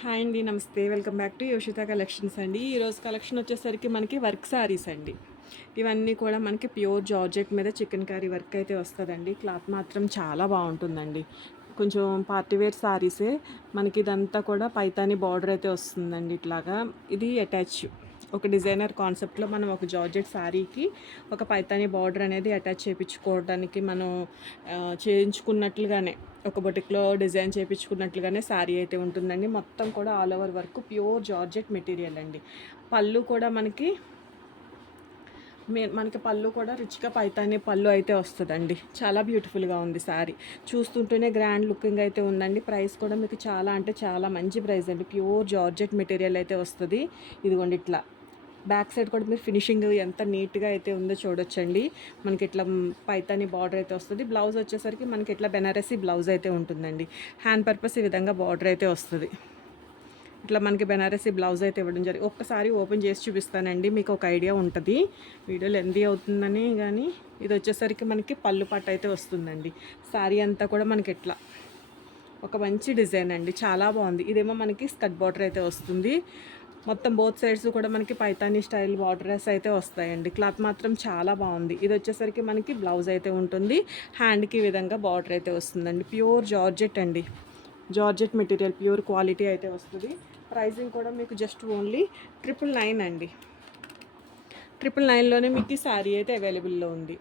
Hi అండి, నమస్తే. Welcome back to యోషిత collections అండి. ఈరోజు కలెక్షన్ వచ్చేసరికి మనకి వర్క్ శారీస్ అండి. ఇవన్నీ కూడా మనకి ప్యూర్ జార్జెట్ మీద చికెన్ కర్రీ వర్క్ అయితే వస్తుందండి. క్లాత్ మాత్రం చాలా బాగుంటుందండి. కొంచెం పార్టీవేర్ శారీసే. మనకి ఇదంతా కూడా పైతాని బార్డర్ అయితే వస్తుందండి. ఇట్లాగా ఇది అటాచ్ ఒక డిజైనర్ కాన్సెప్ట్లో మనం ఒక జార్జెట్ శారీకి ఒక పైతాని బార్డర్ అనేది అటాచ్ చేయించుకోవడానికి మనం చేయించుకున్నట్లుగానే ఒక బొటిక్లో డిజైన్ చేయించుకున్నట్లుగానే శారీ అయితే ఉంటుందండి. మొత్తం కూడా all over work pure georgette material అండి. పళ్ళు కూడా మనకి పళ్ళు కూడా రిచ్గా పైతాని పళ్ళు అయితే వస్తుందండి. చాలా బ్యూటిఫుల్గా ఉంది శారీ. చూస్తుంటేనే గ్రాండ్ లుకింగ్ అయితే ఉందండి. ప్రైస్ కూడా మీకు చాలా అంటే చాలా మంచి ప్రైస్ అండి. ప్యూర్ జార్జెట్ మెటీరియల్ అయితే వస్తుంది. ఇదిగోండి ఇట్లా బ్యాక్ సైడ్ కూడా మీరు ఫినిషింగ్ ఎంత నీట్గా అయితే ఉందో చూడొచ్చండి. మనకి ఇట్లా పైతాని బార్డర్ అయితే వస్తుంది. బ్లౌజ్ వచ్చేసరికి మనకి ఇట్లా బెనారసీ బ్లౌజ్ అయితే ఉంటుందండి. హ్యాండ్ పర్పస్ ఈ విధంగా బార్డర్ అయితే వస్తుంది. ఇట్లా మనకి బెనారసీ బ్లౌజ్ అయితే ఇవ్వడం జరిగింది. ఒక్కసారి ఓపెన్ చేసి చూపిస్తానండి, మీకు ఒక ఐడియా ఉంటుంది. వీడియో లెంతీ అవుతుందని, కానీ ఇది వచ్చేసరికి మనకి పళ్ళు పట్టు అయితే వస్తుందండి. శారీ అంతా కూడా మనకి ఇట్లా ఒక మంచి డిజైన్ అండి, చాలా బాగుంది. ఇదేమో మనకి స్కర్ట్ బార్డర్ అయితే వస్తుంది. మొత్తం బోత్ సైడ్స్ కూడా మనకి పైతానీ స్టైల్ బార్డర్స్ అయితే వస్తాయండి. క్లాత్ మాత్రం చాలా బాగుంది. ఇది వచ్చేసరికి మనకి బ్లౌజ్ అయితే ఉంటుంది. హ్యాండ్కి ఈ విధంగా బార్డర్ అయితే వస్తుందండి. ప్యూర్ జార్జెట్ అండి. జార్జెట్ మెటీరియల్ ప్యూర్ క్వాలిటీ అయితే వస్తుంది. ప్రైజింగ్ కూడా మీకు జస్ట్ ఓన్లీ 999 అండి. 999లోనే మీకు ఈ శారీ అయితే అవైలబుల్లో ఉంది.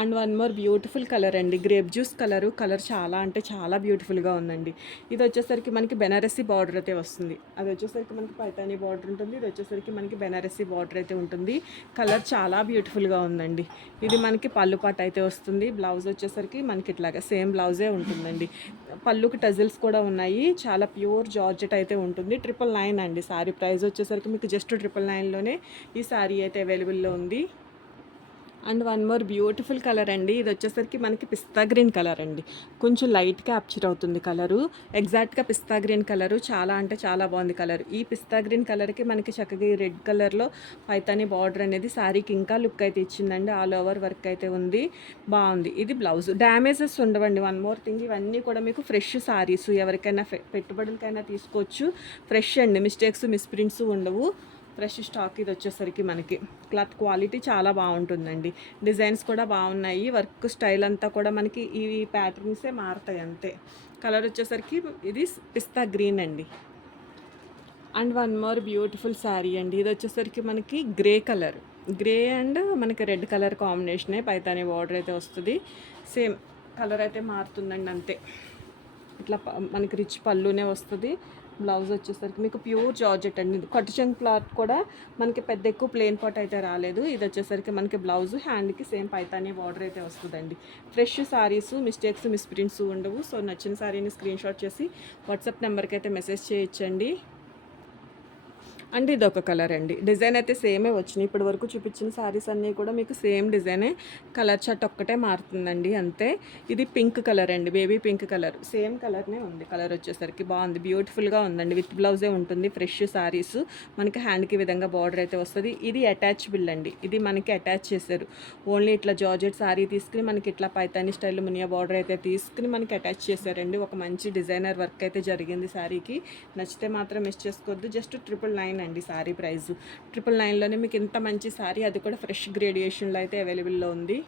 And one more beautiful colour అండి, గ్రేప్ జ్యూస్ కలర్ చాలా అంటే చాలా బ్యూటిఫుల్గా ఉందండి. ఇది వచ్చేసరికి మనకి బెనారసీ బార్డర్ అయితే వస్తుంది. అది వచ్చేసరికి మనకి పైతానీ బార్డర్ ఉంటుంది. ఇది వచ్చేసరికి మనకి బెనారసీ బార్డర్ అయితే ఉంటుంది. కలర్ చాలా బ్యూటిఫుల్గా ఉందండి. ఇది మనకి పళ్ళు పాట అయితే వస్తుంది. బ్లౌజ్ వచ్చేసరికి మనకి ఇట్లాగా సేమ్ బ్లౌజే ఉంటుందండి. పళ్ళుకి టజిల్స్ కూడా ఉన్నాయి. చాలా ప్యూర్ జార్జెట్ అయితే ఉంటుంది. 999 అండి. శారీ ప్రైస్ వచ్చేసరికి మీకు జస్ట్ 999లోనే ఈ శారీ అయితే అవైలబుల్లో ఉంది. And one more beautiful colour అండి. ఇది వచ్చేసరికి మనకి పిస్తా గ్రీన్ కలర్ అండి. కొంచెం లైట్ క్యాప్చర్ అవుతుంది కలరు. ఎగ్జాక్ట్గా పిస్తా గ్రీన్ కలరు. చాలా అంటే చాలా బాగుంది కలర్. ఈ పిస్తా గ్రీన్ కలర్కి మనకి చక్కగా ఈ రెడ్ కలర్లో పైతాని బార్డర్ అనేది శారీకి ఇంకా లుక్ అయితే ఇచ్చిందండి. ఆల్ ఓవర్ వర్క్ అయితే ఉంది, బాగుంది. ఇది బ్లౌజ్. డ్యామేజెస్ ఉండవండి. వన్ మోర్ థింగ్, ఇవన్నీ కూడా మీకు ఫ్రెష్ శారీస్, ఎవరికైనా పెట్టుబడులకైనా తీసుకోవచ్చు. ఫ్రెష్ అండి, మిస్టేక్స్ మిస్ప్రింట్స్ ఉండవు. Fresh stock. ఇది వచ్చేసరికి మనకి క్లాత్ క్వాలిటీ చాలా బాగుంటుందండి. డిజైన్స్ కూడా బాగున్నాయి. వర్క్ స్టైల్ అంతా కూడా మనకి ఈ ప్యాటర్న్సే మారుతాయి అంతే. కలర్ వచ్చేసరికి ఇది పిస్తా గ్రీన్ అండి. And one more beautiful sari అండి. ఇది వచ్చేసరికి మనకి గ్రే అండ్ మనకి రెడ్ కలర్ కాంబినేషనే పైతాని బార్డర్ అయితే వస్తుంది. సేమ్ కలర్ అయితే మారుతుందండి అంతే. ఇట్లా మనకి రిచ్ పళ్ళునే వస్తుంది. బ్లౌజ్ వచ్చేసరికి మీకు ప్యూర్ జార్జెట్ అండి. కట్టుచంక్ క్లాత్ కూడా మనకి పెద్ద ఎక్కువ ప్లెయిన్ పాట్ అయితే రాలేదు. ఇది వచ్చేసరికి మనకి బ్లౌజ్, హ్యాండ్కి సేమ్ పైతానీ బార్డర్ అయితే వస్తుందండి. ఫ్రెష్ శారీస్, మిస్టేక్స్ మిస్ప్రింట్స్ ఉండవు. సో నచ్చిన శారీని స్క్రీన్ షాట్ చేసి వాట్సాప్ నెంబర్కి అయితే మెసేజ్ చేయొచ్చండి. అండ్ ఇది ఒక కలర్ అండి. డిజైన్ అయితే సేమే వచ్చినాయి. ఇప్పటి వరకు చూపించిన శారీస్ అన్నీ కూడా మీకు సేమ్ డిజైనే. కలర్ చార్ట్ ఒక్కటే మారుతుందండి అంతే. ఇది పింక్ కలర్ అండి, బేబీ పింక్ కలర్. సేమ్ కలర్నే ఉంది. కలర్ వచ్చేసరికి బాగుంది, బ్యూటిఫుల్గా ఉందండి. విత్ బ్లౌజే ఉంటుంది. ఫ్రెష్ శారీస్ మనకి హ్యాండ్కి విధంగా బార్డర్ అయితే వస్తుంది. ఇది అటాచబుల్ అండి. ఇది మనకి అటాచ్ చేశారు. ఓన్లీ ఇట్లా జార్జెట్ శారీ తీసుకుని మనకి ఇట్లా పైతానీ స్టైల్ మునియా బార్డర్ అయితే తీసుకుని మనకి అటాచ్ చేశారండి. ఒక మంచి డిజైనర్ వర్క్ అయితే జరిగింది శారీకి. నచ్చితే మాత్రం మిస్ చేసుకోవద్దు. జస్ట్ 999 అండి శారీ ప్రైస్. 999లోనే మీకు ఇంత మంచి శారీ, అది కూడా ఫ్రెష్ గ్రేడియేషన్లో అయితే అవైలబుల్లో ఉంది.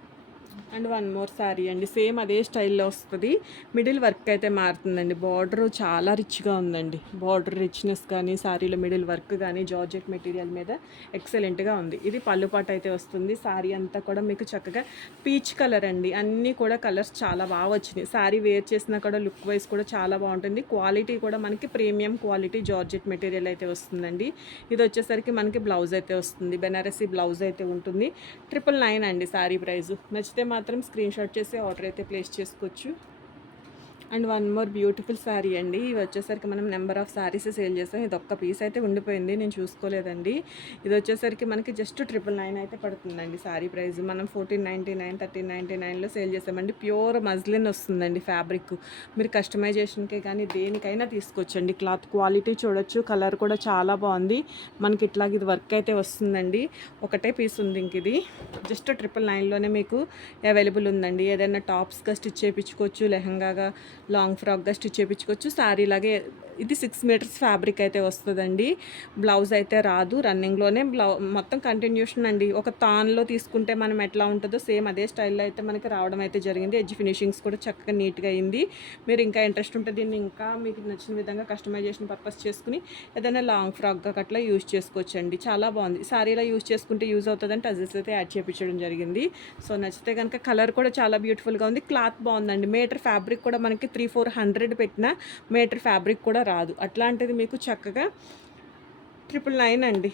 అండ్ వన్ మోర్ శారీ అండి. సేమ్ అదే స్టైల్లో వస్తుంది. మిడిల్ వర్క్ అయితే మారుతుందండి. బార్డర్ చాలా రిచ్గా ఉందండి. బార్డర్ రిచ్నెస్ కానీ, శారీలో మిడిల్ వర్క్ కానీ జార్జెట్ మెటీరియల్ మీద ఎక్సలెంట్గా ఉంది. ఇది పళ్ళు పాట అయితే వస్తుంది. శారీ అంతా కూడా మీకు చక్కగా పీచ్ కలర్ అండి. అన్నీ కూడా కలర్స్ చాలా బాగా వచ్చినాయి. శారీ వేర్ చేసినా కూడా లుక్ వైజ్ కూడా చాలా బాగుంటుంది. క్వాలిటీ కూడా మనకి ప్రీమియం క్వాలిటీ జార్జెట్ మెటీరియల్ అయితే వస్తుందండి. ఇది వచ్చేసరికి మనకి బ్లౌజ్ అయితే వస్తుంది. బెనారసీ బ్లౌజ్ అయితే ఉంటుంది. 999 అండి శారీ ప్రైస్. నచ్చితే మాత్రం స్క్రీన్ షాట్ చేసి ఆర్డర్ అయితే ప్లేస్ చేసుకోవచ్చు. And one more beautiful sari అండి. ఇవి వచ్చేసరికి మనం నెంబర్ ఆఫ్ శారీస్ సేల్ చేస్తాం. ఇది ఒక్క పీస్ అయితే ఉండిపోయింది, నేను చూసుకోలేదండి. ఇది వచ్చేసరికి మనకి జస్ట్ 999 అయితే పడుతుందండి శారీ ప్రైస్. మనం 1499, 1399లో సేల్ చేస్తామండి. ప్యూర్ మజ్లిన్ వస్తుందండి ఫ్యాబ్రిక్. మీరు కస్టమైజేషన్కే కానీ దేనికైనా తీసుకోవచ్చండి. క్లాత్ క్వాలిటీ చూడొచ్చు. కలర్ కూడా చాలా బాగుంది. మనకి ఇట్లాగ ఇది వర్క్ అయితే వస్తుందండి. ఒకటే పీస్ ఉంది ఇంక ఇది. జస్ట్ 999లోనే మీకు అవైలబుల్ ఉందండి. ఏదైనా టాప్స్గా స్టిచ్ చేయించుకోవచ్చు, లెహంగాగా లాంగ్ ఫ్రాక్గా స్టిచ్ చేయించుకోవచ్చు. శారీ లాగే ఇది 6 మీటర్స్ ఫ్యాబ్రిక్ అయితే వస్తుందండి. బ్లౌజ్ అయితే రాదు, రన్నింగ్లోనే మొత్తం కంటిన్యూషన్ అండి. ఒక తాన్లో తీసుకుంటే మనం ఎట్లా ఉంటుందో సేమ్ అదే స్టైల్లో అయితే మనకి రావడం అయితే జరిగింది. ఎడ్జ్ ఫినిషింగ్స్ కూడా చక్కగా నీట్గా అయింది. మీరు ఇంకా ఇంట్రెస్ట్ ఉంటే దీన్ని ఇంకా మీకు నచ్చిన విధంగా కస్టమైజేషన్ పర్పస్ చేసుకుని ఏదైనా లాంగ్ ఫ్రాక్గా అట్లా యూజ్ చేసుకోవచ్చండి. చాలా బాగుంది. సారీలో యూజ్ చేసుకుంటే యూజ్ అవుతుందని టజల్స్ అయితే యాడ్ చేయించడం జరిగింది. సో నచ్చితే కనుక కలర్ కూడా చాలా బ్యూటిఫుల్గా ఉంది. క్లాత్ బాగుందండి. మీటర్ ఫ్యాబ్రిక్ కూడా మనకి 300-400 పెట్టిన మీటర్ ఫ్యాబ్రిక్ కూడా రాదు. అట్లాంటిది మీకు చక్కగా 999 అండి.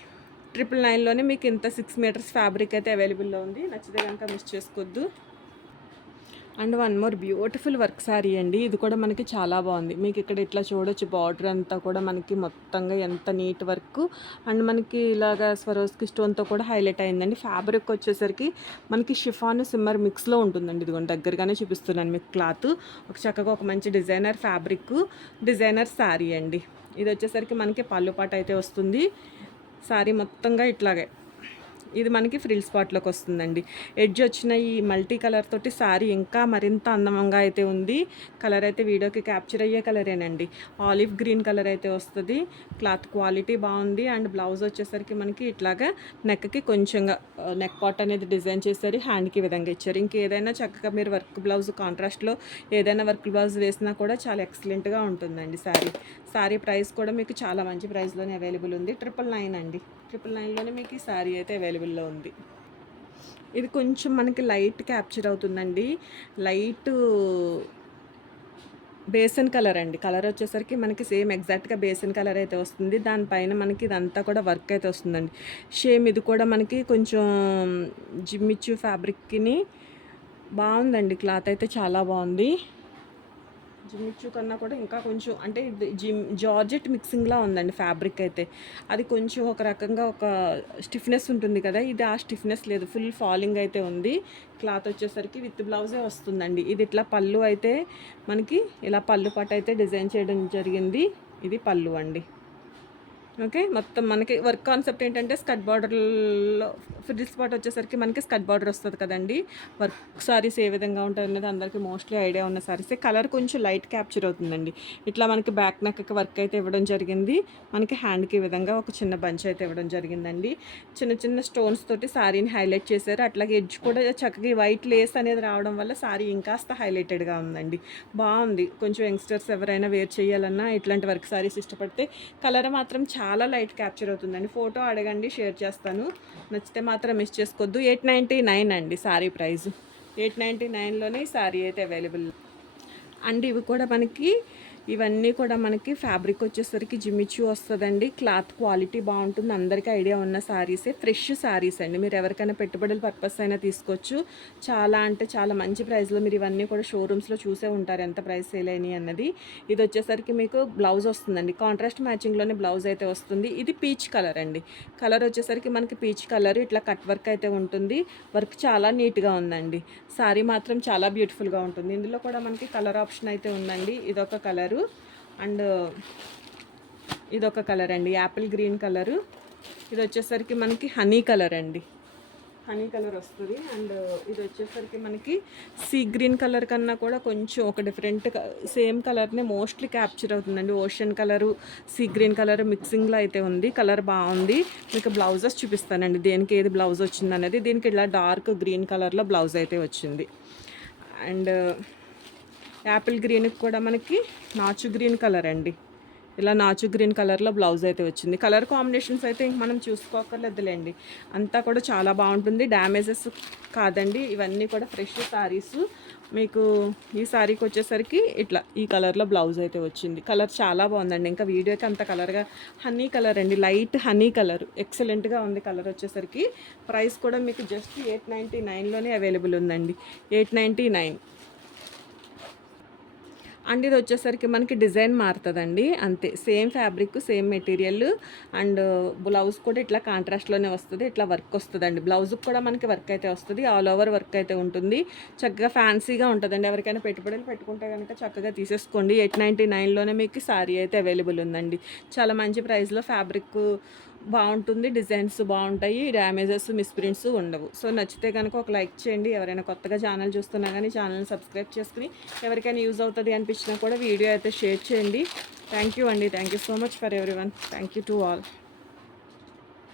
999లోనే మీకు ఇంత 6 మీటర్స్ ఫ్యాబ్రిక్ అయితే అవైలబుల్లో ఉంది. నచ్చితే కనుక మిస్ చేసుకోవద్దు. And one more beautiful work sari అండి. ఇది కూడా మనకి చాలా బాగుంది. మీకు ఇక్కడ ఇట్లా చూడొచ్చు, బార్డర్ అంతా కూడా మనకి మొత్తంగా ఎంత నీట్ వర్క్ అండ్ మనకి ఇలాగా స్వరోస్కి స్టోన్తో కూడా హైలైట్ అయిందండి. ఫ్యాబ్రిక్ వచ్చేసరికి మనకి షిఫాన్ సిమ్మర్ మిక్స్లో ఉంటుందండి. ఇదిగోండి దగ్గరగానే చూపిస్తున్నాను మీకు క్లాత్. చక్కగా ఒక మంచి డిజైనర్ ఫ్యాబ్రిక్, డిజైనర్ శారీ అండి. ఇది వచ్చేసరికి మనకి పళ్ళు పాట అయితే వస్తుంది. శారీ మొత్తంగా ఇట్లాగే ఇది మనకి ఫ్రిల్ స్పాట్లోకి వస్తుందండి. ఎడ్జ్ వచ్చిన ఈ మల్టీ కలర్ తోటి శారీ ఇంకా మరింత అందంగా అయితే ఉంది. కలర్ అయితే వీడియోకి క్యాప్చర్ అయ్యే కలరేనండి. ఆలివ్ గ్రీన్ కలర్ అయితే వస్తుంది. క్లాత్ క్వాలిటీ బాగుంది. అండ్ బ్లౌజ్ వచ్చేసరికి మనకి ఇట్లాగా నెక్కి కొంచెంగా నెక్ పార్ట్ అనేది డిజైన్ చేశారు. హ్యాండ్కి విధంగా ఇచ్చారు. ఇంకేదైనా చక్కగా మీరు వర్క్ బ్లౌజ్ కాంట్రాస్ట్లో ఏదైనా వర్క్ బ్లౌజ్ వేసినా కూడా చాలా ఎక్సలెంట్గా ఉంటుందండి శారీ ప్రైస్ కూడా మీకు చాలా మంచి ప్రైస్లోనే అవైలబుల్ ఉంది. 999 అండి. 999లోనే మీకు ఈ శారీ అయితే అవైలబుల్లో ఉంది. ఇది కొంచెం మనకి లైట్ క్యాప్చర్ అవుతుందండి. లైట్ బేసన్ కలర్ అండి. కలర్ వచ్చేసరికి మనకి సేమ్ ఎగ్జాక్ట్గా బేసన్ కలర్ అయితే వస్తుంది. దానిపైన మనకి ఇదంతా కూడా వర్క్ అయితే వస్తుందండి. సేమ్ ఇది కూడా మనకి కొంచెం జిమ్మిచ్చు ఫ్యాబ్రిక్ని బాగుందండి. క్లాత్ అయితే చాలా బాగుంది. జిమ్మిచ్చు కన్నా కూడా ఇంకా కొంచెం అంటే జార్జెట్ మిక్సింగ్లా ఉందండి ఫ్యాబ్రిక్ అయితే. అది కొంచెం ఒక రకంగా ఒక స్టిఫ్నెస్ ఉంటుంది కదా, ఇది ఆ స్టిఫ్నెస్ లేదు. ఫుల్ ఫాలింగ్ అయితే ఉంది. క్లాత్ వచ్చేసరికి విత్ బ్లౌజే వస్తుందండి. ఇది ఇట్లా పళ్ళు అయితే మనకి ఇలా పళ్ళు పాట అయితే డిజైన్ చేయడం జరిగింది. ఇది పళ్ళు అండి. ఓకే, మొత్తం మనకి వర్క్ కాన్సెప్ట్ ఏంటంటే స్కట్ బార్డర్లో ఫ్రిల్ స్పాట్ వచ్చేసరికి మనకి స్కట్ బార్డర్ వస్తుంది కదండి. వర్క్ సారీస్ ఏ విధంగా ఉంటుంది అనేది అందరికీ మోస్ట్లీ ఐడియా ఉన్న సారీసే. కలర్ కొంచెం లైట్ క్యాప్చర్ అవుతుందండి. ఇట్లా మనకి బ్యాక్ నెక్కి వర్క్ అయితే ఇవ్వడం జరిగింది. మనకి హ్యాండ్కి విధంగా ఒక చిన్న బంచ్ అయితే ఇవ్వడం జరిగిందండి. చిన్న చిన్న స్టోన్స్ తోటి శారీని హైలైట్ చేశారు. అట్లాగే ఎడ్జ్ కూడా చక్కగా వైట్ లేస్ అనేది రావడం వల్ల శారీ ఇంకాస్త హైలైటెడ్గా ఉందండి. బాగుంది. కొంచెం యంగ్స్టర్స్ ఎవరైనా వేర్ చేయాలన్నా ఇట్లాంటి వర్క్ శారీస్ ఇష్టపడితే కలర్ మాత్రం చాలా లైట్ క్యాప్చర్ అవుతుందండి. ఫోటో అడగండి, షేర్ చేస్తాను. నచ్చితే మాత్రం మిస్ చేసుకోవద్దు. 899 అండి శారీ ప్రైస్. 899లోనే ఈ శారీ అయితే అవైలబుల్ అండ్ ఇవి కూడా మనకి ఇవన్నీ కూడా మనకి ఫ్యాబ్రిక్ వచ్చేసరికి జిమ్మిచ్చు వస్తుందండి. క్లాత్ క్వాలిటీ బాగుంటుంది. అందరికీ ఐడియా ఉన్న శారీసే. ఫ్రెష్ శారీస్ అండి. మీరు ఎవరికైనా పెట్టుబడుల పర్పస్ అయినా తీసుకోవచ్చు. చాలా అంటే చాలా మంచి ప్రైస్లో మీరు ఇవన్నీ కూడా షోరూమ్స్లో చూసే ఉంటారు ఎంత ప్రైస్ సేల్ అయినాయి అన్నది. ఇది వచ్చేసరికి మీకు బ్లౌజ్ వస్తుందండి. కాంట్రాస్ట్ మ్యాచింగ్లోనే బ్లౌజ్ అయితే వస్తుంది. ఇది పీచ్ కలర్ అండి. కలర్ వచ్చేసరికి మనకి పీచ్ కలర్, ఇట్లా కట్ వర్క్ అయితే ఉంటుంది. వర్క్ చాలా నీట్గా ఉందండి. శారీ మాత్రం చాలా బ్యూటిఫుల్గా ఉంటుంది. ఇందులో కూడా మనకి కలర్ ఆప్షన్ అయితే ఉందండి. ఇదొక కలరు అండ్ ఇదొక కలర్ అండి, యాపిల్ గ్రీన్ కలరు. ఇది వచ్చేసరికి మనకి హనీ కలర్ అండి. హనీ కలర్ వస్తుంది. అండ్ ఇది వచ్చేసరికి మనకి సీ గ్రీన్ కలర్ కన్నా కూడా కొంచెం ఒక డిఫరెంట్ సేమ్ కలర్నే మోస్ట్లీ క్యాప్చర్ అవుతుందండి. Ocean colour, sea green colour మిక్సింగ్లో అయితే ఉంది. కలర్ బాగుంది. మీకు బ్లౌజెస్ చూపిస్తానండి దేనికి ఏది బ్లౌజ్ వచ్చింది అనేది. దీనికి ఇలా డార్క్ గ్రీన్ కలర్లో బ్లౌజ్ అయితే వచ్చింది. అండ్ యాపిల్ గ్రీన్కి కూడా మనకి నాచు గ్రీన్ కలర్ అండి. ఇలా నాచు గ్రీన్ కలర్లో బ్లౌజ్ అయితే వచ్చింది. కలర్ కాంబినేషన్స్ అయితే ఇంక మనం చూసుకోకర్లేదులేండి. అంతా కూడా చాలా బాగుంటుంది. డ్యామేజెస్ కాదండి. ఇవన్నీ కూడా ఫ్రెష్ శారీస్. మీకు ఈ శారీకి వచ్చేసరికి ఇట్లా ఈ కలర్లో బ్లౌజ్ అయితే వచ్చింది. కలర్ చాలా బాగుందండి. ఇంకా వీడియోకి అంత కలర్గా హనీ కలర్ అండి. లైట్ హనీ కలర్ ఎక్సలెంట్గా ఉంది. కలర్ వచ్చేసరికి ప్రైస్ కూడా మీకు జస్ట్ 899లోనే అవైలబుల్ ఉందండి. 899 అండ్ ఇది వచ్చేసరికి మనకి డిజైన్ మారుతుందండి. అంతే, same fabric, same material and blouse కూడా ఇట్లా కాంట్రాస్ట్లోనే వస్తుంది. ఇట్లా వర్క్ వస్తుందండి. బ్లౌజ్కి కూడా మనకి వర్క్ అయితే వస్తుంది. ఆల్ ఓవర్ వర్క్ అయితే ఉంటుంది. చక్కగా ఫ్యాన్సీగా ఉంటుందండి. ఎవరికైనా పెట్టుబడులు పెట్టుకుంటే కనుక చక్కగా తీసేసుకోండి. 899లోనే మీకు శారీ అయితే అవైలబుల్ ఉందండి. చాలా మంచి ప్రైస్లో ఫ్యాబ్రిక్ బాగుంటుంది. డిజైన్స్ బాగుంటాయి. డ్యామేజెస్, మిస్ప్రింట్స్ ఉండవు. సో నచ్చితే కనుక ఒక లైక్ చేయండి. ఎవరైనా కొత్తగా ఛానల్ చూస్తున్నా కానీ ఛానల్ని సబ్స్క్రైబ్ చేసుకుని ఎవరికైనా యూజ్ అవుతుంది అనిపించినా కూడా వీడియో అయితే షేర్ చేయండి. థ్యాంక్ యూ అండి. Thank you so much for everyone. Thank you to all.